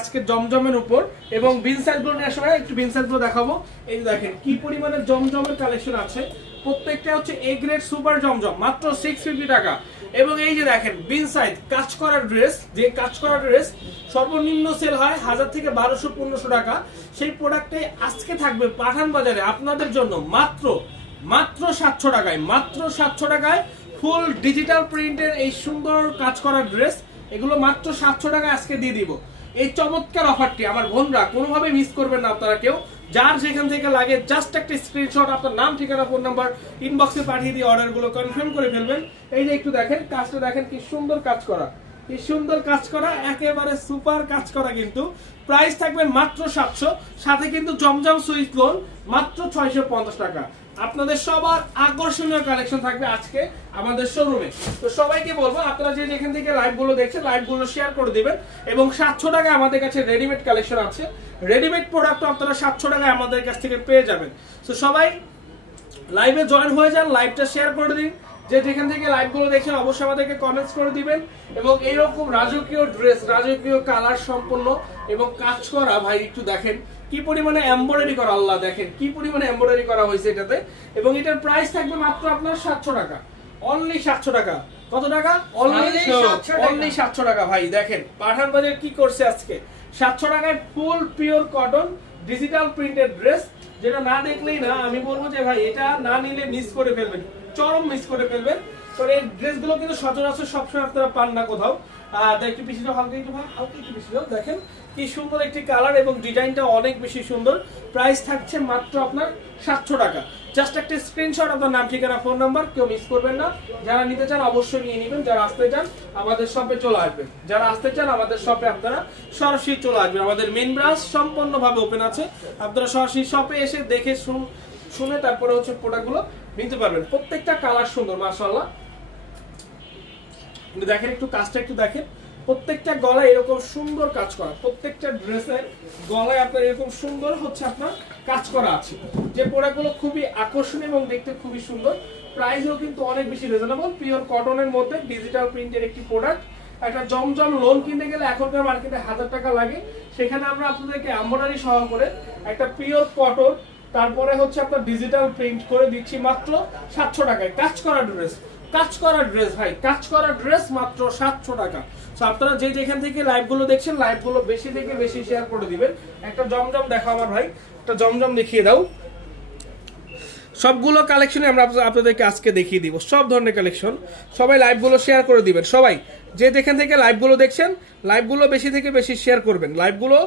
আজকে জমজমের উপর এবং বিন সাইজগুলো নিয়ে আসলে একটু বিন সাইজগুলো দেখাবো। এই যে দেখেন কি পরিমাণে জমজমের কালেকশন আছে, প্রত্যেকটা হচ্ছে এ গ্রেড সুপার জমজম, মাত্র 650 টাকা। এবং এই যে দেখেন বিন সাইজ কাজ করা ড্রেস, যে কাজ করা ড্রেস সর্বনিম্ন সেল হয় 1000 থেকে 1200-1500 টাকা, সেই প্রোডাক্টে আজকে থাকবে পাঠান বাজারে আপনাদের জন্য মাত্র 700 টাকায়, মাত্র 700 টাকায় ফুল ডিজিটাল প্রিন্টের এই সুন্দর কাজ করা ড্রেস, এগুলো মাত্র 700 টাকায় আজকে দিয়ে দিব। এই চমৎকার অফারটি আমার বোনরা কোনোভাবে মিস করবেন না। আপনারা কেউ যার যেখান থেকে লাগে জাস্ট একটা স্ক্রিনশট, আপনার নাম, ঠিকানা, ফোন নাম্বার ইনবক্সে পাঠিয়ে দিয়ে অর্ডারগুলো কনফার্ম করে ফেলবেন। এই যে একটু দেখেন কাজটা, দেখেন কি সুন্দর কাজ করা, কি সুন্দর কাজ করা, একেবারে সুপার কাজ করা। কিন্তু প্রাইস থাকবে মাত্র 700, সাথে কিন্তু জমজম সুইচ লোন মাত্র 650 টাকা। আপনাদের সবার আকর্ষণীয় কালেকশন থাকবে আজকে আমাদের শোরুমে। তো সবাইকে বলবো আপনারা যে যেখান থেকে লাইভগুলো দেখছেন লাইভগুলো শেয়ার করে দিবেন। এবং 700 টাকায় আমাদের কাছে রেডিমেড কালেকশন আছে, রেডিমেড প্রোডাক্ট আপনারা 700 টাকায় আমাদের কাছ থেকে পেয়ে যাবেন। তো সবাই লাইভে জয়েন হয়ে যান, লাইভটা শেয়ার করে দিন। যে যেখান থেকে লাইভগুলো দেখছেন অবশ্যই আমাদেরকে কমেন্টস করে দিবেন। এবং এইরকম রাজকীয় ড্রেস, রাজকীয় কালার সম্পন্ন এবং কাজ করা, ভাই একটু দেখেন কি পরিমাণে এমব্রয়ডারি করা, আল্লাহ দেখেন কি পরিমাণে এমব্রয়ডারি করা হয়েছে এটাতে। এবং এটার প্রাইস থাকবে মাত্র আপনার 700 টাকা, অনলি 700 টাকা। কত টাকা? অনলি 700 টাকা। ভাই দেখেন পাঠান বাজার কি করছে আজকে, 700 টাকায় ফুল pure cotton digital printed dress, যেটা না দেখলেই না, আমি বলবো যে ভাই এটা না নিলে মিস করে ফেলবেন, চরম মিস করে ফেলবেন। তো এই ড্রেসগুলো কিন্তু সচরাচর সবসময় আপনারা পান না কোথাও। একটু পিছিয়ে হালকা একটু হালকা একটু পিছিয়ে দেখেন কি সুন্দর একটি কালার এবং ডিজাইনটা অনেক বেশি সুন্দর। প্রাইস থাকছে মাত্র আপনার 700 টাকা। জাস্ট একটা স্ক্রিনশট, আপনার নাম, ঠিকানা, ফোন নাম্বার, কেউ মিস করবেন না। যারা নিতে চান অবশ্যই নিয়ে নেবেন, যারা আসতে চান আমাদের শপে চলে আসবেন, যারা আসতে চান আমাদের শপে আপনারা সরাসরি চলে আসবেন। আমাদের মেইন ব্রাঞ্চ সম্পূর্ণভাবে ওপেন আছে, আপনারা সরাসরি শপে এসে দেখে শুনে তারপরে হচ্ছে প্রোডাক্টগুলো নিতে পারবেন। প্রত্যেকটা কালার সুন্দর মাশাআল্লাহ। দেখেন একটু কাজটা একটু দেখেন, প্রত্যেকটা গলায় এরকম সুন্দর কাজ করা, প্রত্যেকটা ড্রেসের গলায় আপনার এরকম সুন্দর হচ্ছে আপনার কাজ করা আছে। যে প্রোডাক্টগুলো খুবই আকর্ষণীয় এবং দেখতে খুবই সুন্দর, প্রাইসও কিন্তু অনেক বেশি রিজনেবল, পিওর কটনের মধ্যে ডিজিটাল প্রিন্টের একটি প্রোডাক্ট। একটা জমজম লোন কিনতে গেলে এখনকার মার্কেটে 1000 টাকা লাগে, সেখানে আমরা আপনাদেরকে এমব্রয়ডারি সহ করে একটা পিওর কটন, তারপরে হচ্ছে আপনার ডিজিটাল প্রিন্ট করে দিচ্ছি মাত্র 700 টাকায়। কাজ করা ড্রেস, কাজ করা ড্রেস, ভাই কাজ করা ড্রেস মাত্র 700 টাকা। তো আপনারা যে যেখান থেকে লাইভগুলো দেখছেন লাইভগুলো বেশি থেকে বেশি শেয়ার করে দিবেন। একটা জমজম দেখো আমার ভাই, একটা জমজম দেখিয়ে দাও। সবগুলো কালেকশনে আমরা আপনাদেরকে আজকে দেখিয়ে দিব, সব ধরনের কালেকশন। সবাই লাইভগুলো শেয়ার করে দিবেন। সবাই যে যেখান থেকে লাইভগুলো দেখছেন লাইভগুলো বেশি থেকে বেশি শেয়ার করবেন, লাইভগুলো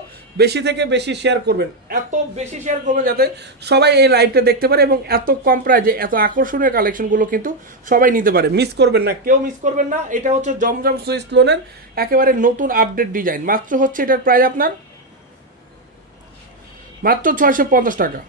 বেশি থেকে বেশি শেয়ার করবেন, এত বেশি শেয়ার করবেন যাতে সবাই এই লাইভটা দেখতে পারে এবং এত কম প্রাইজে এত আকর্ষণীয় কালেকশনগুলো কিন্তু সবাই নিতে পারে। মিস করবেন না, কেউ মিস করবেন না। এটা হচ্ছে জমজম সুইস লোনের একেবারে নতুন আপডেট ডিজাইন, মাত্র হচ্ছে এটার প্রাইস আপনার মাত্র 650 টাকা।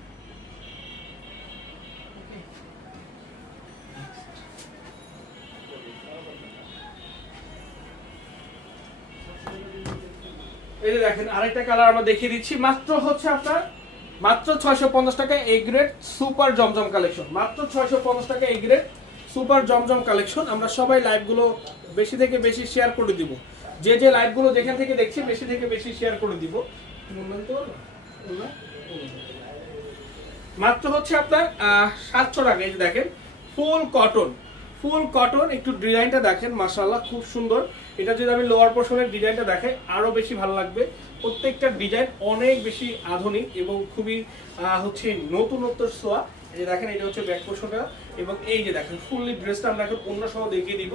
এই যে দেখেন আরেকটা কালার আমরা দেখিয়ে দিচ্ছি, মাত্র হচ্ছে আপনার মাত্র 650 টাকা A grade super Zamzam collection, মাত্র 650 টাকা A grade super Zamzam collection. আমরা সবাই লাইভগুলো বেশি থেকে বেশি শেয়ার করে দিব, যে যে লাইভগুলো যেখান থেকে দেখছি বেশি থেকে বেশি শেয়ার করে দিব। মাত্র হচ্ছে আপনার 700 টাকা। এই যে দেখেন ফুল কটন, ফুল কটন, একটু ডিজাইনটা দেখেন মাশাআল্লাহ খুব সুন্দর। এটা যদি আমি লোয়ার পোর্শনের ডিজাইনটা দেখাই আরো বেশি ভালো লাগবে। প্রত্যেকটা ডিজাইন অনেক বেশি আধুনিক এবং খুবই হচ্ছে নতুনত্ব ছোঁয়া। এই যে দেখেন এটা হচ্ছে ব্যাক পোর্শনটা এবং এই যে দেখেন ফুললি ড্রেসটা আমরা এখন অন্য সহ দেখিয়ে দিব।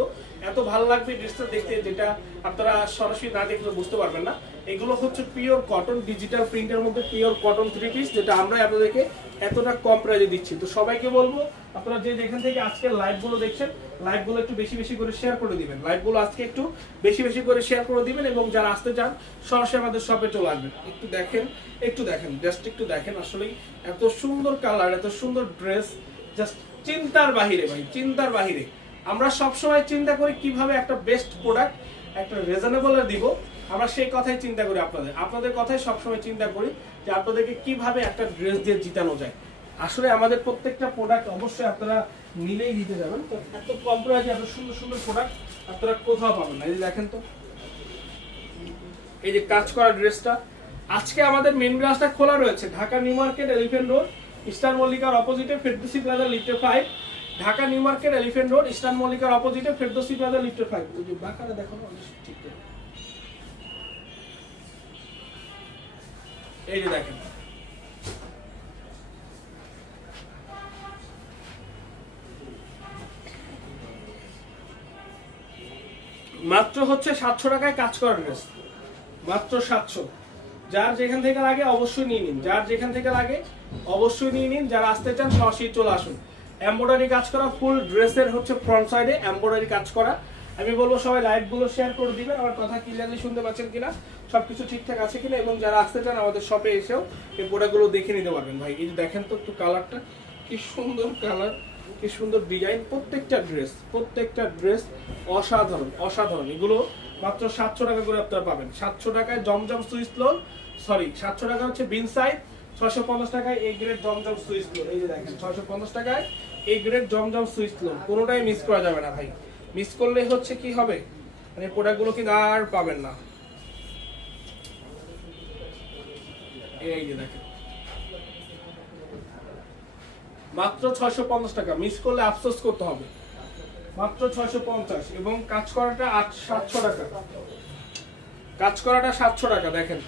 এত ভালো লাগবে ড্রেসটা দেখতে, যেটা আপনারা সরাসরি না দেখলে বুঝতে পারবেন না। এগুলো হচ্ছে পিওর কটন ডিজিটাল প্রিন্টের মধ্যে পিওর কটন 3 পিস, যেটা আমরা আপনাদেরকে এতটা কম প্রাইসে দিচ্ছি। তো সবাইকে বলবো আপনারা যে যেখান থেকে আজকে লাইভগুলো দেখছেন লাইভগুলো একটু বেশি বেশি করে শেয়ার করে দিবেন, লাইভগুলো আজকে একটু বেশি বেশি করে শেয়ার করে দিবেন এবং যারা আসতে চান সরাসরি আমাদের শপে চলে আসবেন। একটু দেখেন, একটু দেখেন, জাস্ট একটু দেখেন, আসলেই এত সুন্দর কালার, এত সুন্দর ড্রেস, জাস্ট চিন্তার বাহিরে ভাই, চিন্তার বাহিরে। আমরা সবসময় চিন্তা করি কিভাবে একটা বেস্ট প্রোডাক্ট একটা রিজনেবলে দিব, আমরা সেই কথাই চিন্তা করি, আপনাদের কথাই সবসময় চিন্তা করি যে আপনাদেরকে কিভাবে একটা ড্রেস দিয়ে জিতানো যায়। আসলে আমাদের প্রত্যেকটা প্রোডাক্ট অবশ্যই আপনারা নিলেই দিতে যাবেন। তো এত কম প্রাইসে এত সুন্দর সুন্দর প্রোডাক্ট আপনারা কোথাও পাবেন না। এই যে দেখেন তো এই যে কাজ করা ড্রেসটা, আজকে আমাদের মেন ব্রাঞ্চটা খোলা রয়েছে Dhaka New Market, Elephant Road, Eastern মল্লিকার অপোজিটে, ফেরদৌসি প্লাজা, লিফটে 5। Dhaka New Market, Elephant Road, Eastern মল্লিকার অপোজিটে, ফেরদৌসি প্লাজা, লিফটে 5। ওই যে বাঁকাটা দেখো না, ঠিক করে এই যে দেখেন মাত্র হচ্ছে 700 টাকায় কাজ করা ড্রেস, মাত্র 700। যার যেখান থেকে লাগে অবশ্যই নিয়ে নিন, যার যেখান থেকে লাগে অবশ্যই নিয়ে নিন। যারা আসতে চান সরাসরি চলে আসুন। এমব্রয়ডারি কাজ করা ফুল ড্রেসের হচ্ছে ফ্রন্ট সাইডে এমব্রয়ডারি কাজ করা। আমি বলবো সবাই লাইভ গুলো শেয়ার করে দিবেন। আমার কথা ক্লিয়ারলি শুনতে পাচ্ছেন কিনা, সবকিছু ঠিকঠাক আছে কিনা, এবং যারা আসতে চান আমাদের শপে এসেও এই প্রোডাক্টগুলো দেখে নিতে পারবেন। ভাই এই যে দেখেন তো একটু কালারটা, কি সুন্দর কালার, কি সুন্দর ডিজাইন, প্রত্যেকটা ড্রেস অসাধারণ অসাধারণ। এগুলো মাত্র 700 টাকা করে আপনারা পাবেন। 700 টাকায় জমজম সুইস লোন, সরি 700 টাকা হচ্ছে বিন সাইড, 650 টাকায় A grade Zamzam Swiss loan. এই যে দেখেন 650 টাকায় A grade Zamzam Swiss loan, কোনোটাই মিস করা যাবে না ভাই। মিস করলে হচ্ছে কি হবে, মানে প্রোডাক্টগুলো কিন্তু আর পাবেন না। এই যে দেখেন মাত্র 650 টাকা, মিস করলে আফসোস করতে হবে। মাত্র 650, এবং কাজ করাটা 700 টাকা, কাজ করাটা 700 টাকা। দেখেন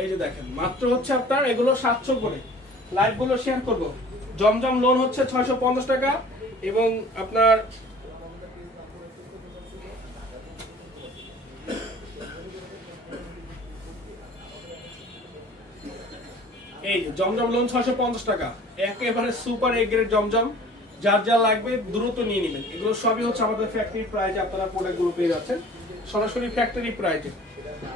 এই যে দেখেন মাত্র হচ্ছে আপনার এগুলো 700 করে। লাইভ গুলো শেয়ার করবো। জমজম লোন হচ্ছে 650 টাকা, এবং আপনার এই জমজম লোন 650 টাকা, একেবারে সুপার এ গ্রেড জমজম। যার যা লাগবে দ্রুত নিয়ে নেবেন। এগুলো সবই হচ্ছে আমাদের ফ্যাক্টরি প্রাইজে আপনারা প্রোডাক্টগুলো পেয়ে যাচ্ছেন, সরাসরি ফ্যাক্টরি প্রাইজে,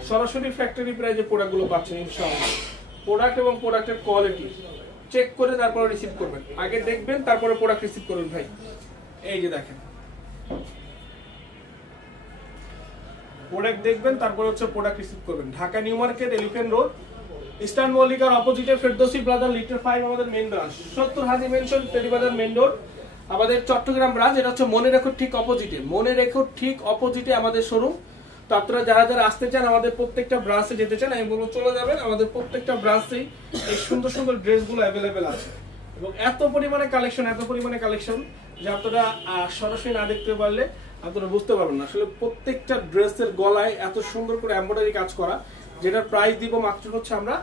সরাসরি ফ্যাক্টরি প্রাইজে প্রোডাক্টগুলো পাচ্ছেন ইনশাআল্লাহ। প্রোডাক্ট এবং প্রোডাক্টের কোয়ালিটি চেক করে তারপরে রিসিভ করবেন, আগে দেখবেন তারপরে প্রোডাক্ট রিসিভ করবেন ভাই। এই যে দেখেন প্রোডাক্ট দেখবেন তারপরে হচ্ছে প্রোডাক্ট রিসিভ করবেন। Dhaka New Market, Elephant Road, Eastern মল্লিকার অপোজিটে, ফেরদৌসি প্লাজা, লিফটে 5 আমাদের main branch. 70 Haji mansion, Terribazar main road আমাদের চট্টগ্রাম ব্রাঞ্চ। এটা হচ্ছে মনে রেখো ঠিক অপোজিটে, মনে রেখো ঠিক অপোজিটে আমাদের শোরুম। তো আপনারা যারা যারা আসতে চান, আমাদের প্রত্যেকটা ব্রাঞ্চে যেতে চান, আমি বলবো চলে যাবেন। আমাদের প্রত্যেকটা ব্রাঞ্চেই এই সুন্দর সুন্দর ড্রেসগুলো অ্যাভেলেবেল আছে, এবং এত পরিমাণে কালেকশন যে আপনারা সরাসরি না দেখতে পারলে আপনারা বুঝতে পারবেন না। আসলে প্রত্যেকটা ড্রেসের গলায় এত সুন্দর করে এমব্রয়ডারি কাজ করা, যেটার প্রাইস দিব মাত্র হচ্ছে আমরা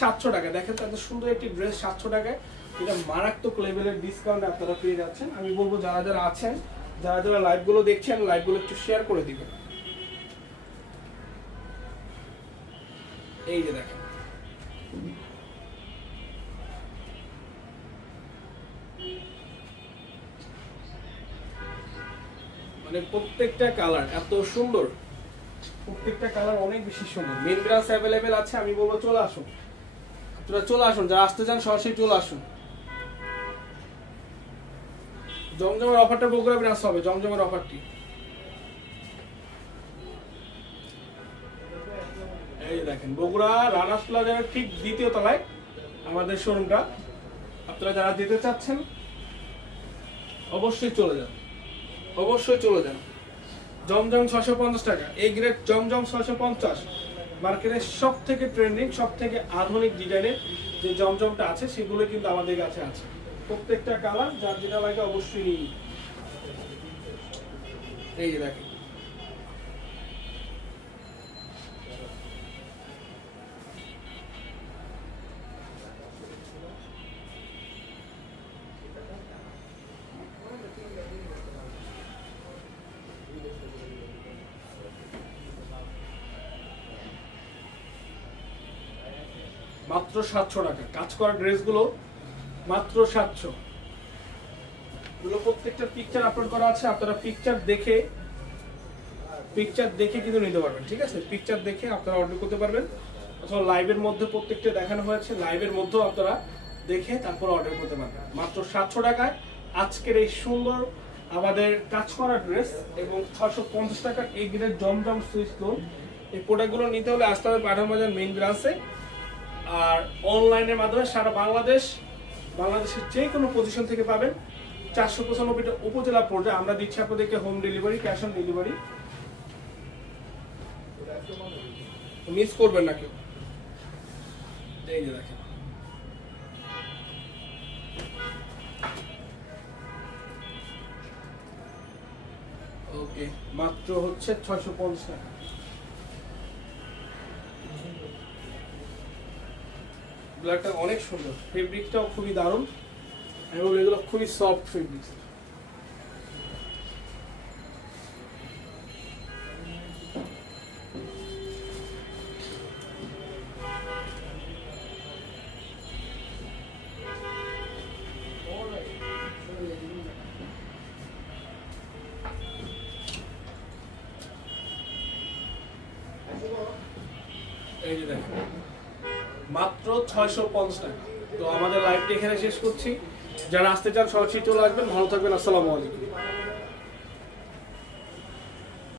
700 টাকা। দেখেন তো এত সুন্দর একটি ড্রেস 700 টাকায়, এটা মারাত্মক লেভেলের ডিসকাউন্টে আপনারা পেয়ে যাচ্ছেন। আমি বলবো যারা যারা আছেন, যারা যারা লাইভগুলো দেখছেন, লাইভগুলো একটু শেয়ার করে দিবেন। এই যে দেখেন মানে প্রত্যেকটা কালার এত সুন্দর, প্রত্যেকটা কালার অনেক বেশি সুন্দর। মেন ব্রাঞ্চ অ্যাভেলেবেল আছে, আমি বলবো চলে আসুন, আপনারা চলে আসুন। যারা আসতে চান সরাসরি চলে আসুন। জমজমের অফারটা বগুড়া ব্রাঞ্চ হবে, জমজমের অফারটি। এই দেখেন বগুড়া রানার্স প্লাজার ঠিক দ্বিতীয় তলায় আমাদের শোরুমটা। আপনারা যারা যেতে চাচ্ছেন অবশ্যই চলে যান, অবশ্যই চলে যান। জমজম 650 টাকা, এ গ্রেড জমজম 650। মার্কেটের সব থেকে ট্রেন্ডিং, সব থেকে আধুনিক ডিজাইনের যে জমজমটা আছে সেগুলো কিন্তু আমাদের কাছে আছে। প্রত্যেকটা কালার যার যেটা লাগে অবশ্যই নিন। এই যে দেখেন মাত্র 700 টাকা কাজ করা ড্রেসগুলো, মাত্র 700। এগুলো প্রত্যেকটা পিকচার আপলোড করা আছে, আপনারা পিকচার দেখে কিন্তু নিতে পারবেন। ঠিক আছে, পিকচার দেখে আপনারা অর্ডার করতে পারবেন, অথবা লাইভের মধ্যে প্রত্যেকটা দেখানো হয়েছে, লাইভের মধ্যেও আপনারা দেখে তারপর অর্ডার করতে পারবেন। মাত্র 700 টাকায় আজকের এই সুন্দর আমাদের কাজ করা ড্রেস, এবং 650 টাকার এই গ্রেড জমজম সুইচ লোন। এই প্রোডাক্টগুলো নিতে হলে আসতে হবে পাঠান বাজার মেইন ব্রাঞ্চে। আর অনলাইনের মাধ্যমে সারা বাংলাদেশের যে কোনো পজিশন থেকে পাবেন। 495টা উপজেলা পর্যায়ে আমরা দিচ্ছি আপনাদেরকে home delivery, cash on delivery, miss করবেন না কেউ। এই যে দেখেন ওকে, মাত্র হচ্ছে 650 টাকা। ব্ল্যাকটা অনেক সুন্দর, ফেব্রিকটাও খুবই দারুণ এবং এগুলো খুবই সফট ফেব্রিক। এই যে দেখেন মাত্র 650 টাকা। তো আমাদের লাইভটা এখানে শেষ করছি। যারা আসতে চান সরাসরি চলে আসবেন। ভালো থাকবেন। আসসালামু আলাইকুম।